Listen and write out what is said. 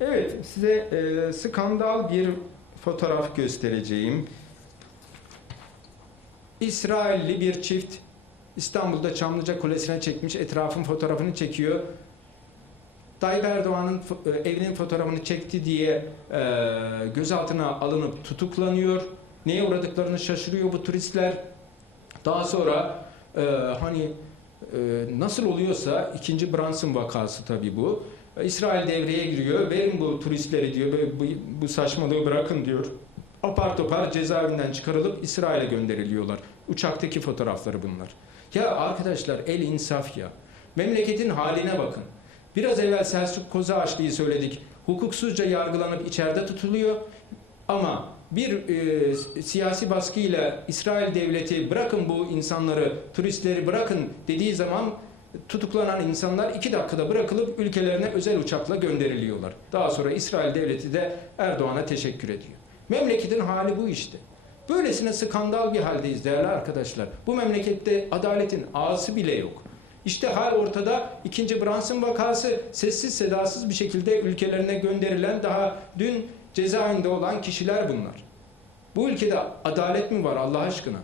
Evet, size e, skandal bir fotoğraf göstereceğim. İsrailli bir çift İstanbul'da Çamlıca Kulesi'ne çekmiş, etrafın fotoğrafını çekiyor. Tayyip Erdoğan'ın e, evinin fotoğrafını çekti diye e, gözaltına alınıp tutuklanıyor. Neye uğradıklarını şaşırıyor bu turistler. Daha sonra e, hani e, nasıl oluyorsa ikinci Branson vakası tabii bu. İsrail devreye giriyor. Verin bu turistleri diyor. Bu, bu saçmalığı bırakın diyor. Apar topar cezaevinden çıkarılıp İsrail'e gönderiliyorlar. Uçaktaki fotoğrafları bunlar. Ya arkadaşlar el insaf ya. Memleketin haline bakın. Biraz evvel Selçuk Kozağaçlı'yı söyledik. Hukuksuzca yargılanıp içeride tutuluyor. Ama bir e, siyasi baskıyla İsrail devleti bırakın bu insanları, turistleri bırakın dediği zaman tutuklanan insanlar iki dakikada bırakılıp ülkelerine özel uçakla gönderiliyorlar. Daha sonra İsrail devleti de Erdoğan'a teşekkür ediyor. Memleketin hali bu işte. Böylesine skandal bir haldeyiz değerli arkadaşlar. Bu memlekette adaletin ağası bile yok. İşte hal ortada. İkinci Brunson vakası sessiz sedasız bir şekilde ülkelerine gönderilen daha dün cezaevinde olan kişiler bunlar. Bu ülkede adalet mi var Allah aşkına?